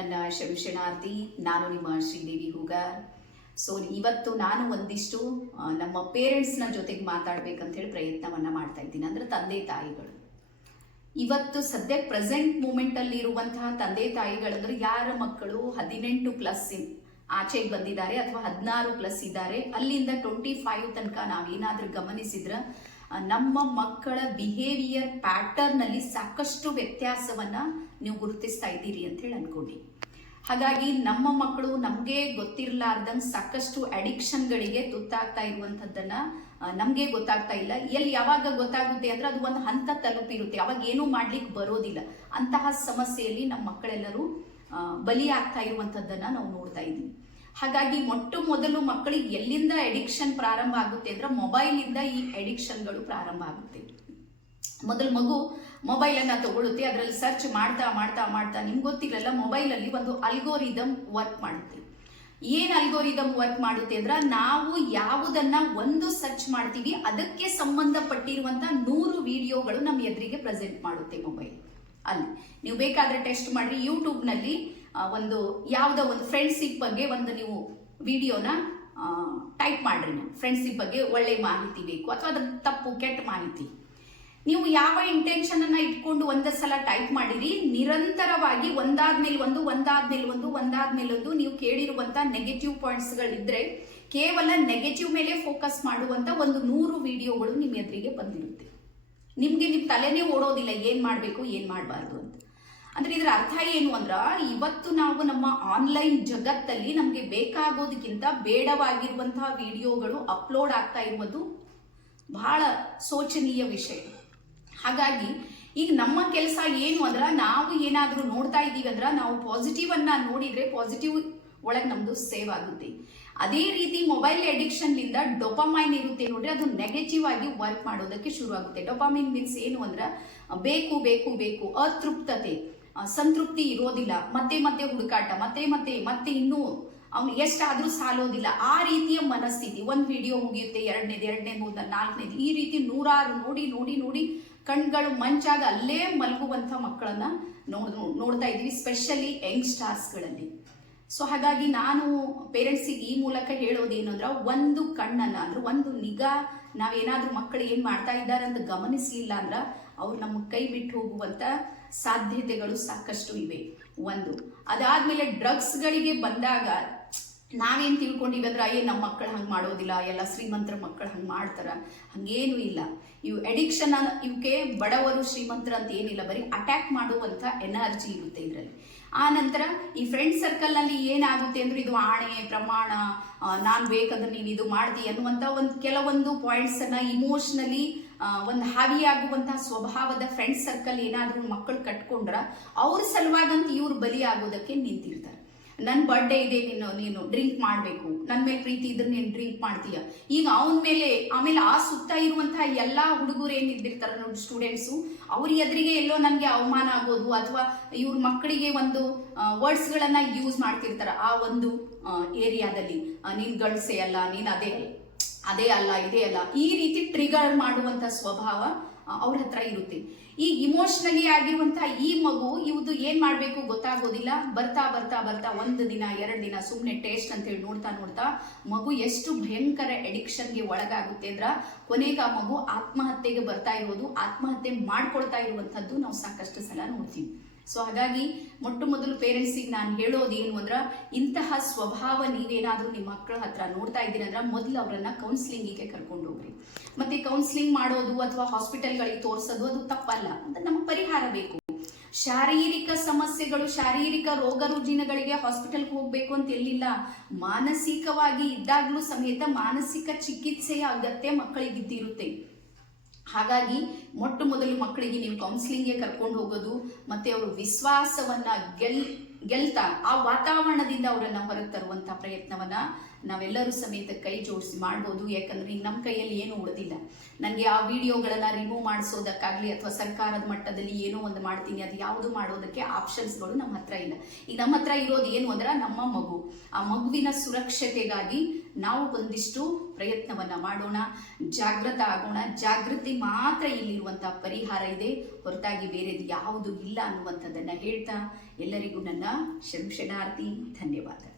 ನನ್ನ ಶರಣಾರ್ಥಿ. ನಾನು ನಿಮ್ಮ ಶ್ರೀದೇವಿ ಹೂಗಾರ್. ಸೊ ಇವತ್ತು ನಾನು ಒಂದಿಷ್ಟು ನಮ್ಮ ಪೇರೆಂಟ್ಸ್ನ ಜೊತೆಗೆ ಮಾತಾಡ್ಬೇಕಂತ ಹೇಳಿ ಪ್ರಯತ್ನವನ್ನ ಮಾಡ್ತಾ ಇದ್ದೀನಿ. ಅಂದ್ರೆ ತಂದೆ ತಾಯಿಗಳು ಇವತ್ತು ಸದ್ಯಕ್ಕೆ ಪ್ರೆಸೆಂಟ್ ಮೂಮೆಂಟಲ್ಲಿ ಇರುವಂತಹ ತಂದೆ ತಾಯಿಗಳಂದ್ರೆ ಯಾರ ಮಕ್ಕಳು 18+ ಆಚೆಗೆ ಬಂದಿದ್ದಾರೆ ಅಥವಾ 16+ ಇದ್ದಾರೆ, ಅಲ್ಲಿಂದ 25 ತನಕ ನಾವೇನಾದ್ರೂ ಗಮನಿಸಿದ್ರೆ ನಮ್ಮ ಮಕ್ಕಳ ಬಿಹೇವಿಯರ್ ಪ್ಯಾಟರ್ನ್ ಅಲ್ಲಿ ಸಾಕಷ್ಟು ವ್ಯತ್ಯಾಸವನ್ನ ನೀವು ಗುರುತಿಸ್ತಾ ಇದ್ದೀರಿ ಅಂತ ಹೇಳಿ ಅನ್ಕೊಂಡಿ. ಹಾಗಾಗಿ ನಮ್ಮ ಮಕ್ಕಳು ನಮ್ಗೆ ಗೊತ್ತಿರಲಾರ್ದಂಗೆ ಸಾಕಷ್ಟು ಅಡಿಕ್ಷನ್ಗಳಿಗೆ ತುತ್ತಾಗ್ತಾ ಇರುವಂತದ್ದನ್ನ ನಮ್ಗೆ ಗೊತ್ತಾಗ್ತಾ ಇಲ್ಲ. ಎಲ್ಲಿ ಯಾವಾಗ ಗೊತ್ತಾಗುತ್ತೆ ಅಂದ್ರೆ ಅದು ಒಂದು ಹಂತ ತಲುಪಿರುತ್ತೆ, ಅವಾಗ ಏನೂ ಮಾಡ್ಲಿಕ್ಕೆ ಬರೋದಿಲ್ಲ. ಅಂತಹ ಸಮಸ್ಯೆಯಲ್ಲಿ ನಮ್ಮ ಮಕ್ಕಳೆಲ್ಲರೂ ಬಲಿ ಆಗ್ತಾ ಇರುವಂತದ್ದನ್ನ ನಾವು ನೋಡ್ತಾ ಇದ್ದೀವಿ. ಹಾಗಾಗಿ ಮೊಟ್ಟ ಮೊದಲು ಮಕ್ಕಳಿಗೆ ಎಲ್ಲಿಂದ ಅಡಿಕ್ಷನ್ ಪ್ರಾರಂಭ ಆಗುತ್ತೆ ಅಂದ್ರೆ ಮೊಬೈಲ್ ಇಂದ ಈ ಅಡಿಕ್ಷನ್ಗಳು ಪ್ರಾರಂಭ ಆಗುತ್ತೆ. ಮೊದಲು ಮಗು ಮೊಬೈಲ್ ಅನ್ನ ತಗೊಳುತ್ತೆ, ಅದರಲ್ಲಿ ಸರ್ಚ್ ಮಾಡ್ತಾ ಮಾಡ್ತಾ ಮಾಡ್ತಾ ನಿಮ್ಗೆ ಗೊತ್ತಿರಲ್ಲ, ಮೊಬೈಲ್ ಅಲ್ಲಿ ಒಂದು ಅಲ್ಗೋರಿದಮ್ ವರ್ಕ್ ಮಾಡುತ್ತೆ. ಏನ್ ಅಲ್ಗೋರಿದಮ್ ವರ್ಕ್ ಮಾಡುತ್ತೆ ಅಂದ್ರೆ ನಾವು ಯಾವುದನ್ನ ಒಂದು ಸರ್ಚ್ ಮಾಡ್ತೀವಿ ಅದಕ್ಕೆ ಸಂಬಂಧಪಟ್ಟಿರುವಂತ 100 ವಿಡಿಯೋಗಳು ನಮ್ಮ ಎದುರಿಗೆ ಪ್ರೆಸೆಂಟ್ ಮಾಡುತ್ತೆ ಮೊಬೈಲ್ ಅಲ್ಲಿ. ನೀವು ಬೇಕಾದ್ರೆ ಟೆಸ್ಟ್ ಮಾಡ್ರಿ, ಯೂಟ್ಯೂಬ್ ನಲ್ಲಿ ಒಂದು ಯಾವುದೋ ಒಂದು ಫ್ರೆಂಡ್ಶಿಪ್ ಬಗ್ಗೆ ಒಂದು ನೀವು ವಿಡಿಯೋನ ಟೈಪ್ ಮಾಡ್ರಿ. ನೀವು ಫ್ರೆಂಡ್ಶಿಪ್ ಬಗ್ಗೆ ಒಳ್ಳೆ ಮಾಹಿತಿ ಬೇಕು ಅಥವಾ ಅದ್ರ ತಪ್ಪು ಕೆಟ್ಟ ಮಾಹಿತಿ, ನೀವು ಯಾವ ಇಂಟೆನ್ಷನ್ ಅನ್ನ ಇಟ್ಕೊಂಡು ಒಂದೇ ಸಲ ಟೈಪ್ ಮಾಡಿರಿ, ನಿರಂತರವಾಗಿ ಒಂದಾದ್ಮೇಲೆ ಒಂದು ನೀವು ಕೇಳಿರುವಂತ ನೆಗೆಟಿವ್ ಪಾಯಿಂಟ್ಸ್ ಗಳಿದ್ರೆ ಕೇವಲ ನೆಗೆಟಿವ್ ಮೇಲೆ ಫೋಕಸ್ ಮಾಡುವಂತ ಒಂದು 100 ವಿಡಿಯೋಗಳು ನಿಮ್ಮ ಎದುರಿಗೆ ಬಂದಿರುತ್ತೆ. ನಿಮ್ಗೆ ನಿಮ್ ತಲೆನೇ ಓಡೋದಿಲ್ಲ ಏನ್ ಮಾಡ್ಬೇಕು ಏನ್ ಮಾಡಬಾರ್ದು ಅಂತ. ಅಂದ್ರೆ ಇದರ ಅರ್ಥ ಏನು ಅಂದ್ರ ಇವತ್ತು ನಾವು ನಮ್ಮ ಆನ್ಲೈನ್ ಜಗತ್ತಲ್ಲಿ ನಮ್ಗೆ ಬೇಕಾಗೋದಕ್ಕಿಂತ ಬೇಡವಾಗಿರುವಂತಹ ವಿಡಿಯೋಗಳು ಅಪ್ಲೋಡ್ ಆಗ್ತಾ ಇರುವುದು ಬಹಳ ಶೋಚನೀಯ ವಿಷಯ. ಹಾಗಾಗಿ ಈಗ ನಮ್ಮ ಕೆಲಸ ಏನು ಅಂದ್ರ ನಾವು ಏನಾದ್ರೂ ನೋಡ್ತಾ ಇದ್ದೀವಿ ಅಂದ್ರ ನಾವು ಪಾಸಿಟಿವ್ ಅನ್ನ ನೋಡಿದ್ರೆ ಪಾಸಿಟಿವ್ ಒಳಗೆ ನಮ್ದು ಸೇವ್ ಆಗುತ್ತೆ. ಅದೇ ರೀತಿ ಮೊಬೈಲ್ ಅಡಿಕ್ಷನ್ ಲಿಂದ ಡೊಪಾಮೈನ್ ಇರುತ್ತೆ ನೋಡ್ರಿ, ಅದು ನೆಗೆಟಿವ್ ಆಗಿ ವರ್ಕ್ ಮಾಡೋದಕ್ಕೆ ಶುರು ಆಗುತ್ತೆ. ಡೊಪಾಮೈನ್ ಮೀನ್ಸ್ ಏನು ಅಂದ್ರ ಬೇಕು ಬೇಕು ಬೇಕು, ಅತೃಪ್ತತೆ, ಸಂತೃಪ್ತಿ ಇರೋದಿಲ್ಲ, ಮತ್ತೆ ಮತ್ತೆ ಹುಡುಕಾಟ, ಮತ್ತೆ ಮತ್ತೆ ಮತ್ತೆ ಇನ್ನೂ ಅವ್ನು ಎಷ್ಟಾದ್ರೂ ಸಾಲೋದಿಲ್ಲ, ಆ ರೀತಿಯ ಮನಸ್ಥಿತಿ. ಒಂದು ವಿಡಿಯೋ ಮುಗಿಯುತ್ತೆ, ಎರಡನೇದು, ಮೂರನೇದು, 4ನೇದು, ಈ ರೀತಿ 100 ನೋಡಿ ನೋಡಿ ನೋಡಿ ಕಣ್ಗಳು ಮಂಚಾಗ ಅಲ್ಲೇ ಮಲಗುವಂತ ಮಕ್ಕಳನ್ನ ನೋಡ್ತಾ ಇದೀವಿ, ಸ್ಪೆಷಲಿ ಯಂಗ್ಸ್ಟಾರ್ಸ್ಗಳಲ್ಲಿ. ಸೊ ಹಾಗಾಗಿ ನಾನು ಪೇರೆಂಟ್ಸಿಗೆ ಈ ಮೂಲಕ ಹೇಳೋದೇನು ಅಂದ್ರೆ ಒಂದು ಕಣ್ಣನ್ನ ಅಂದ್ರೆ ಒಂದು ನಿಗಾ, ನಾವೇನಾದ್ರೂ ಮಕ್ಕಳು ಏನ್ ಮಾಡ್ತಾ ಇದ್ದಾರೆ ಅಂತ ಗಮನಿಸಲಿಲ್ಲ ಅಂದ್ರ ಅವ್ರು ನಮ್ಮ ಕೈ ಬಿಟ್ಟು ಹೋಗುವಂತ ಸಾಧ್ಯತೆಗಳು ಸಾಕಷ್ಟು ಇವೆ. ಒಂದು ಅದಾದ್ಮೇಲೆ ಡ್ರಗ್ಸ್ಗಳಿಗೆ ಬಂದಾಗ ನಾವೇನ್ ತಿಳ್ಕೊಂಡಿವಿ ಅಂದ್ರೆ ನಮ್ಮ ಮಕ್ಕಳು ಹಂಗೆ ಮಾಡೋದಿಲ್ಲ, ಎಲ್ಲ ಶ್ರೀಮಂತರ ಮಕ್ಕಳು ಹಂಗೆ ಮಾಡ್ತಾರ, ಹಂಗೇನು ಇಲ್ಲ. ಇವು ಅಡಿಕ್ಷನ್ ಇವಕ್ಕೆ ಬಡವರು ಶ್ರೀಮಂತರ ಅಂತ ಏನಿಲ್ಲ, ಬರೀ ಅಟ್ಯಾಕ್ ಮಾಡುವಂತ ಎನರ್ಜಿ ಇರುತ್ತೆ ಇದರಲ್ಲಿ. ಆ ನಂತರ ಈ ಫ್ರೆಂಡ್ ಸರ್ಕಲ್ ನಲ್ಲಿ ಏನಾಗುತ್ತೆ ಅಂದ್ರೆ ಇದು ಆಣೆ ಪ್ರಮಾಣ, ನಾನ್ ಬೇಕಂದ್ರೆ ನೀನು ಇದು ಮಾಡ್ತಿ ಅನ್ನುವಂತ ಕೆಲವೊಂದು ಪಾಯಿಂಟ್ಸ್ ಅನ್ನ ಇಮೋಷನಲಿ ಒಂದು ಹಾವಿಯಾಗುವಂತಹ ಸ್ವಭಾವದ ಫ್ರೆಂಡ್ ಸರ್ಕಲ್ ಏನಾದ್ರೂ ಮಕ್ಕಳು ಕಟ್ಕೊಂಡ್ರ ಅವ್ರ ಸಲುವಾಗಂತ ಇವ್ರು ಬಲಿ ಆಗೋದಕ್ಕೆ ನಿಂತಿರ್ತಾರೆ. ನನ್ನ ಬರ್ಡೇ ಇದೆ, ನೀನು ಡ್ರಿಂಕ್ ಮಾಡಬೇಕು, ನನ್ನ ಮೇಲೆ ಪ್ರೀತಿ ಇದ್ರೆ ನೀನು ಡ್ರಿಂಕ್ ಮಾಡ್ತೀಯ. ಈಗ ಅವನ ಮೇಲೆ ಆಮೇಲೆ ಆ ಸುತ್ತ ಇರುವಂತಹ ಎಲ್ಲಾ ಹುಡುಗರು ಏನಿದ್ದಿರ್ತಾರ ನೋಡಿ ಸ್ಟೂಡೆಂಟ್ಸು, ಅವ್ರ ಎದುರಿಗೆ ಎಲ್ಲೋ ನನಗೆ ಅವಮಾನ ಆಗೋದು ಅಥವಾ ಇವ್ರ ಮಕ್ಕಳಿಗೆ ಒಂದು ವರ್ಡ್ಸ್ ಗಳನ್ನ ಯೂಸ್ ಮಾಡ್ತಿರ್ತಾರ ಆ ಒಂದು ಏರಿಯಾದಲ್ಲಿ, ನೀನ್ ಗಂಡಸೆ ಅಲ್ಲ, ನೀನ್ ಅದೇ ಅಲ್ಲ ಇದೇ ಅಲ್ಲ, ಈ ರೀತಿ ಟ್ರಿಗರ್ ಮಾಡುವಂತ ಸ್ವಭಾವ ಅವ್ರ ಹತ್ರ ಇರುತ್ತೆ. ಈ ಇಮೋಷನಲಿ ಆಗಿರುವಂತಹ ಈ ಮಗು ಇವ್ದು ಏನ್ ಮಾಡ್ಬೇಕು ಗೊತ್ತಾಗೋದಿಲ್ಲ. ಬರ್ತಾ ಬರ್ತಾ ಬರ್ತಾ 1 ದಿನ 2 ದಿನ ಸುಮ್ನೆ ಟೇಸ್ಟ್ ಅಂತ ಹೇಳಿ ನೋಡ್ತಾ ನೋಡ್ತಾ ಮಗು ಎಷ್ಟು ಭಯಂಕರ ಅಡಿಕ್ಷನ್ಗೆ ಒಳಗಾಗುತ್ತೆ ಅಂದ್ರ ಕೊನೆಗೆ ಆ ಮಗು ಆತ್ಮಹತ್ಯೆಗೆ ಬರ್ತಾ ಇರೋದು, ಆತ್ಮಹತ್ಯೆ ಮಾಡ್ಕೊಳ್ತಾ ಇರುವಂತದ್ದು ನಾವು ಸಾಕಷ್ಟು ಸಲ ನೋಡ್ತೀವಿ. ಸೊ ಹಾಗಾಗಿ ಮೊಟ್ಟ ಮೊದಲು ಪೇರೆಂಟ್ಸಿಗೆ ನಾನು ಹೇಳೋದು ಏನು ಅಂದ್ರ ಇಂತಹ ಸ್ವಭಾವ ನೀವೇನಾದ್ರೂ ನಿಮ್ಮ ಮಕ್ಕಳ ಹತ್ರ ನೋಡ್ತಾ ಇದ್ದೀರಿ ಅಂದ್ರ ಮೊದಲು ಅವರನ್ನ ಕೌನ್ಸಿಲಿಂಗಿಗೆ ಕರ್ಕೊಂಡು ಹೋಗ್ರಿ. ಮತ್ತೆ ಕೌನ್ಸಿಲಿಂಗ್ ಮಾಡೋದು ಅಥವಾ ಹಾಸ್ಪಿಟಲ್ಗಳಿಗೆ ತೋರಿಸೋದು ಅದು ತಪ್ಪಲ್ಲ, ಅಂತ ನಮಗೆ ಪರಿಹಾರ ಬೇಕು. ಶಾರೀರಿಕ ಸಮಸ್ಯೆಗಳು, ಶಾರೀರಿಕ ರೋಗ ರುಜಿನಗಳಿಗೆ ಹಾಸ್ಪಿಟಲ್ಗೆ ಹೋಗ್ಬೇಕು ಅಂತ ಎಲ್ಲಿಲ್ಲ, ಮಾನಸಿಕವಾಗಿ ಇದ್ದಾಗ್ಲೂ ಸಮೇತ ಮಾನಸಿಕ ಚಿಕಿತ್ಸೆಯ ಅಗತ್ಯ ಮಕ್ಕಳಿಗಿದ್ದಿರುತ್ತೆ. ಹಾಗಾಗಿ ಮೊಟ್ಟ ಮೊದಲು ಮಕ್ಕಳಿಗೆ ನೀವು ಕೌನ್ಸಿಲಿಂಗ್ಗೆ ಕರ್ಕೊಂಡು ಹೋಗೋದು, ಮತ್ತೆ ಅವರು ವಿಶ್ವಾಸವನ್ನ ಗೆಲ್ತಾ ಆ ವಾತಾವರಣದಿಂದ ಅವರನ್ನ ಹೊರಗೆ ತರುವಂತ ಪ್ರಯತ್ನವನ್ನ ನಾವೆಲ್ಲರೂ ಸಮೇತ ಕೈ ಜೋಡಿಸಿ ಮಾಡ್ಬೋದು. ಯಾಕಂದ್ರೆ ಈಗ ನಮ್ಮ ಕೈಯಲ್ಲಿ ಏನು ಉಳಿದಿಲ್ಲ. ನನಗೆ ಆ ವಿಡಿಯೋಗಳನ್ನ ರಿಮೂವ್ ಮಾಡಿಸೋದಕ್ಕಾಗ್ಲಿ ಅಥವಾ ಸರ್ಕಾರದ ಮಟ್ಟದಲ್ಲಿ ಏನೋ ಒಂದು ಮಾಡ್ತೀನಿ, ಅದು ಯಾವುದು ಮಾಡೋದಕ್ಕೆ ಆಪ್ಷನ್ಸ್ಗಳು ನಮ್ಮ ಹತ್ರ ಇಲ್ಲ. ಈಗ ನಮ್ಮ ಹತ್ರ ಇರೋದು ಏನು ಅಂದ್ರೆ ನಮ್ಮ ಮಗು, ಆ ಮಗುವಿನ ಸುರಕ್ಷತೆಗಾಗಿ ನಾವು ಒಂದಿಷ್ಟು ಪ್ರಯತ್ನವನ್ನ ಮಾಡೋಣ, ಜಾಗೃತ ಆಗೋಣ. ಜಾಗೃತಿ ಮಾತ್ರ ಇಲ್ಲಿ ಇರುವಂಥ ಪರಿಹಾರ ಇದೆ, ಹೊರತಾಗಿ ಬೇರೆದು ಯಾವುದು ಇಲ್ಲ ಅನ್ನುವಂಥದ್ದನ್ನು ಹೇಳ್ತಾ ಎಲ್ಲರಿಗೂ ನನ್ನ ಶರಣಾರ್ಥಿ. ಧನ್ಯವಾದ.